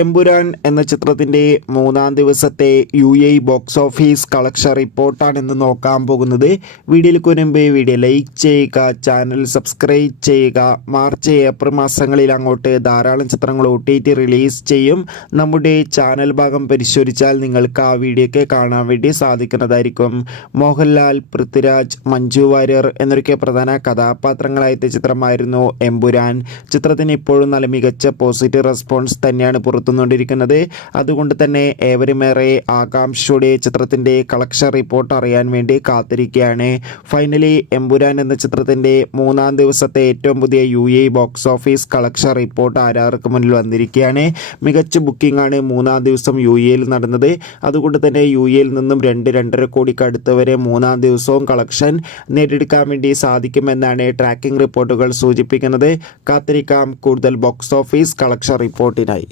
എമ്പുരാൻ എന്ന ചിത്രത്തിൻ്റെ മൂന്നാം ദിവസത്തെ UAE ബോക്സ് ഓഫീസ് കളക്ഷൻ റിപ്പോർട്ടാണ് ഇന്ന് നോക്കാൻ പോകുന്നത്. വീഡിയോയിലേക്ക് മുൻപ് വീഡിയോ ലൈക്ക് ചെയ്യുക, ചാനൽ സബ്സ്ക്രൈബ് ചെയ്യുക. മാർച്ച് ഏപ്രിൽ മാസങ്ങളിൽ അങ്ങോട്ട് ധാരാളം ചിത്രങ്ങൾ OTT റിലീസ് ചെയ്യും. നമ്മുടെ ചാനൽ ഭാഗം പരിശോധിച്ചാൽ നിങ്ങൾക്ക് ആ വീഡിയോയ്ക്ക് കാണാൻ വേണ്ടി സാധിക്കുന്നതായിരിക്കും. മോഹൻലാൽ, പൃഥ്വിരാജ്, മഞ്ജു വാര്യർ എന്നൊക്കെ പ്രധാന കഥാപാത്രങ്ങളായ ചിത്രമായിരുന്നു എമ്പുരാൻ. ചിത്രത്തിന് ഇപ്പോഴും നല്ല മികച്ച പോസിറ്റീവ് റെസ്പോൺസ് തന്നെയാണ് പുറത്തുകൊണ്ടിരിക്കുന്നത്. അതുകൊണ്ട് തന്നെ ഏവരുമേറെ ആകാംക്ഷയോടെ ചിത്രത്തിൻ്റെ കളക്ഷൻ റിപ്പോർട്ട് അറിയാൻ വേണ്ടി കാത്തിരിക്കുകയാണ്. ഫൈനലി എമ്പുരാൻ എന്ന ചിത്രത്തിൻ്റെ മൂന്നാം ദിവസത്തെ ഏറ്റവും പുതിയ UAE box office collection report ആരാർക്ക് മുന്നിൽ വന്നിരിക്കുകയാണ്. മികച്ച ബുക്കിംഗ് ആണ് മൂന്നാം ദിവസം UAEയിൽ നടന്നത്. അതുകൊണ്ട് തന്നെ UAEയിൽ നിന്നും 2-2.5 കോടിക്ക് അടുത്ത് വരെ മൂന്നാം ദിവസവും കളക്ഷൻ നേടിയെടുക്കാൻ വേണ്ടി സാധിക്കുമെന്നാണ് ട്രാക്കിംഗ് റിപ്പോർട്ടുകൾ സൂചിപ്പിക്കുന്നത്. കാത്തിരിക്കാം കൂടുതൽ ബോക്സ് ഓഫീസ് കളക്ഷൻ റിപ്പോർട്ടിനായി.